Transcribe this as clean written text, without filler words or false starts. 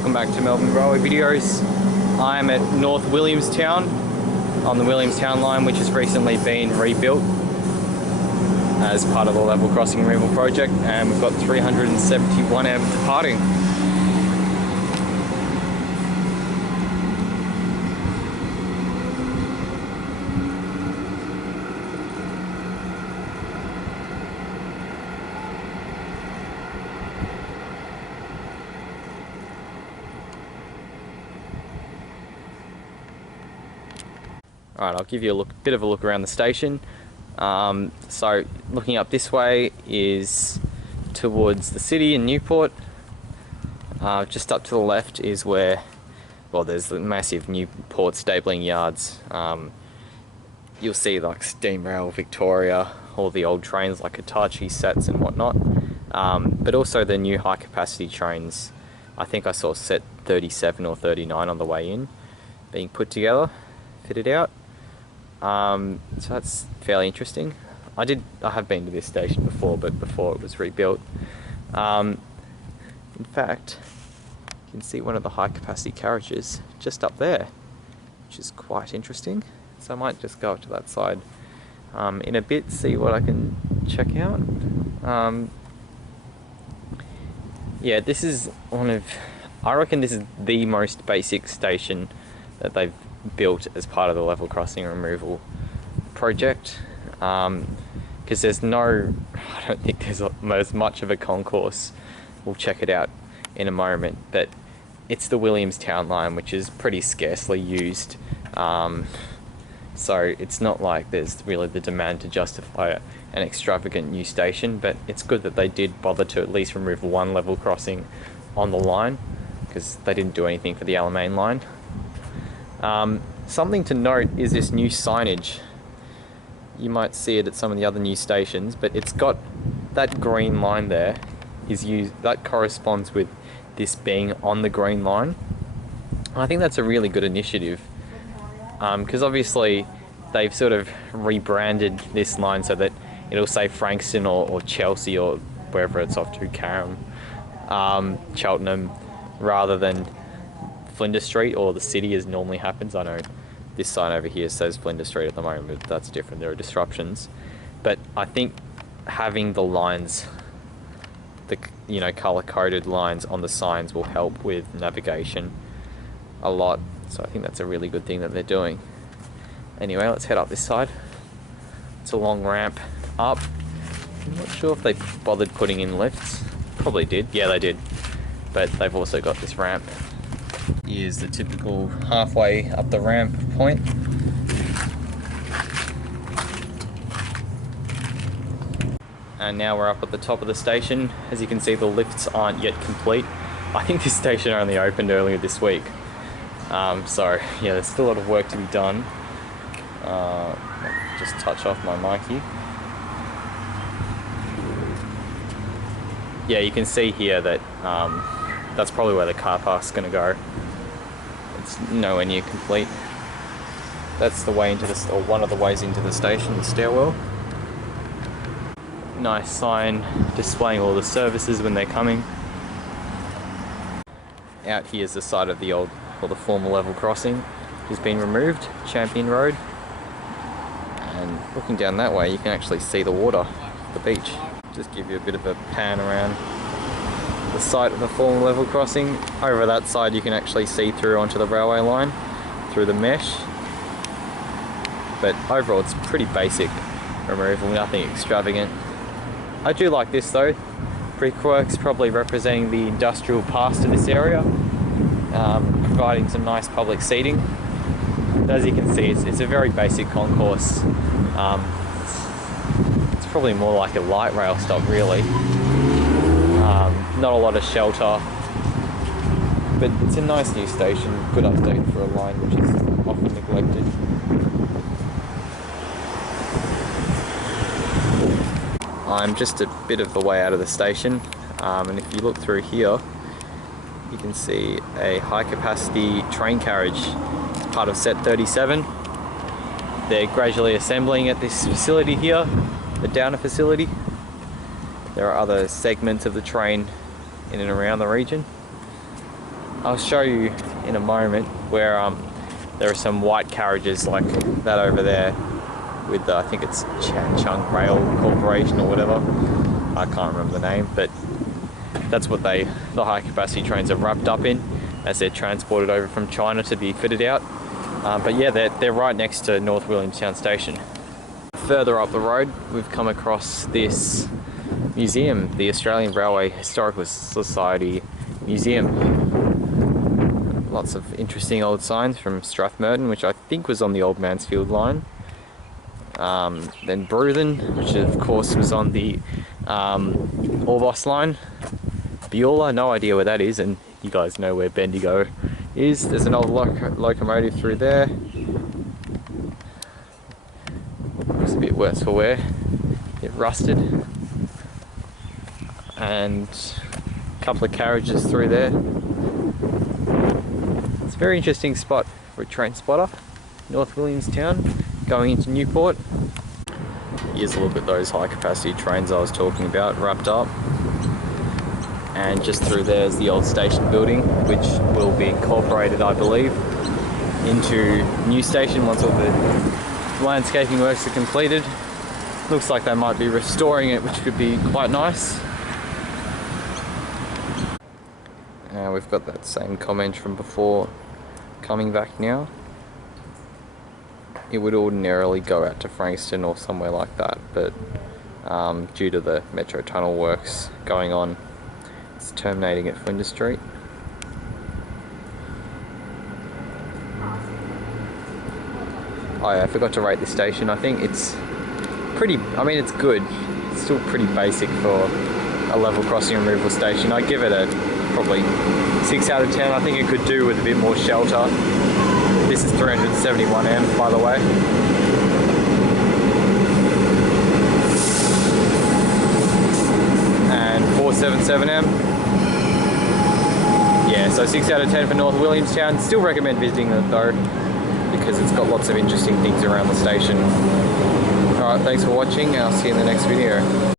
welcome back to Melbourne Railway videos. I'm at North Williamstown on the Williamstown line, which has recently been rebuilt as part of the level crossing removal project, and we've got 371 amp departing. Alright, I'll give you a bit of a look around the station. So looking up this way is towards the city in Newport. Just up to the left is where, well, there's the massive Newport stabling yards. You'll see like Steam Rail, Victoria, all the old trains like Hitachi, Sets and whatnot. But also the new high capacity trains. I think I saw set 37 or 39 on the way in being put together, fitted out. So that's fairly interesting. I have been to this station before, but before it was rebuilt. In fact, you can see one of the high capacity carriages just up there, which is quite interesting. So I might just go up to that side in a bit, see what I can check out. Yeah, this is I reckon this is the most basic station that they've built as part of the level crossing removal project, because I don't think there's much of a concourse. We'll check it out in a moment, but it's the Williamstown line, which is pretty scarcely used, so it's not like there's really the demand to justify an extravagant new station, but it's good that they did bother to at least remove one level crossing on the line, because they didn't do anything for the Alamein line. Something to note is this new signage. You might see it at some of the other new stations, but it's got that green line there that corresponds with this being on the green line. I think that's a really good initiative, because obviously they've sort of rebranded this line so that it'll say Frankston or Chelsea or wherever it's off to, Carrum, Cheltenham, rather than Flinders Street or the city as normally happens. I know this sign over here says Flinders Street at the moment, but that's different, there are disruptions. But I think having the lines, the colour coded lines on the signs will help with navigation a lot, so I think that's a really good thing that they're doing. Anyway, let's head up this side. It's a long ramp up. I'm not sure if they bothered putting in lifts. Probably did, yeah they did, but they've also got this ramp. Here's the typical halfway up the ramp point. And now we're up at the top of the station. As you can see, the lifts aren't yet complete. I think this station only opened earlier this week. So yeah, there's still a lot of work to be done. Just touch off my mic here. Yeah, you can see here that that's probably where the car park's going to go. It's nowhere near complete. That's the way into or one of the ways into the station, the stairwell. Nice sign displaying all the services when they're coming. Out here is the side of the old, or the former level crossing, which has been removed, Champion Road. And looking down that way, you can actually see the water, the beach. Just give you a bit of a pan around the site of the former level crossing. Over that side you can actually see through onto the railway line through the mesh, but overall it's pretty basic removal, nothing extravagant. I do like this though. Brickworks probably representing the industrial past of this area, providing some nice public seating. But as you can see, it's a very basic concourse. It's probably more like a light rail stop really. Not a lot of shelter, but it's a nice new station, good update for a line which is often neglected. I'm just a bit of the way out of the station, and if you look through here, you can see a high capacity train carriage. It's part of set 37. They're gradually assembling at this facility here, the Downer facility. There are other segments of the train in and around the region. I'll show you in a moment where there are some white carriages like that over there with I think it's Chung Rail Corporation or whatever. I can't remember the name, but that's what the high capacity trains are wrapped up in as they're transported over from China to be fitted out. But yeah, they're right next to North Williamstown station. Further up the road, we've come across this museum, the Australian Railway Historical Society Museum. Lots of interesting old signs from Strathmerton, which I think was on the Old Mansfield line. Then Bruthen, which of course was on the Orbost line. Beulah, no idea where that is, and you guys know where Bendigo is. There's an old locomotive through there. Looks a bit worse for wear. It rusted. And a couple of carriages through there. It's a very interesting spot for a train spotter. North Williamstown, going into Newport. Here's a look at those high capacity trains I was talking about, wrapped up. And just through there is the old station building, which will be incorporated, I believe, into new station once all the landscaping works are completed. Looks like they might be restoring it, which could be quite nice. We've got that same comment from before coming back now. It would ordinarily go out to Frankston or somewhere like that, but due to the Metro Tunnel works going on, it's terminating at Flinders Street. Oh yeah, I forgot to rate the station. I think it's pretty, I mean it's good. It's still pretty basic for a level crossing removal station. I give it a probably 6 out of 10. I think it could do with a bit more shelter. This is 371M, by the way. And 477M. Yeah, so 6 out of 10 for North Williamstown. Still recommend visiting it though, because it's got lots of interesting things around the station. Alright, thanks for watching, and I'll see you in the next video.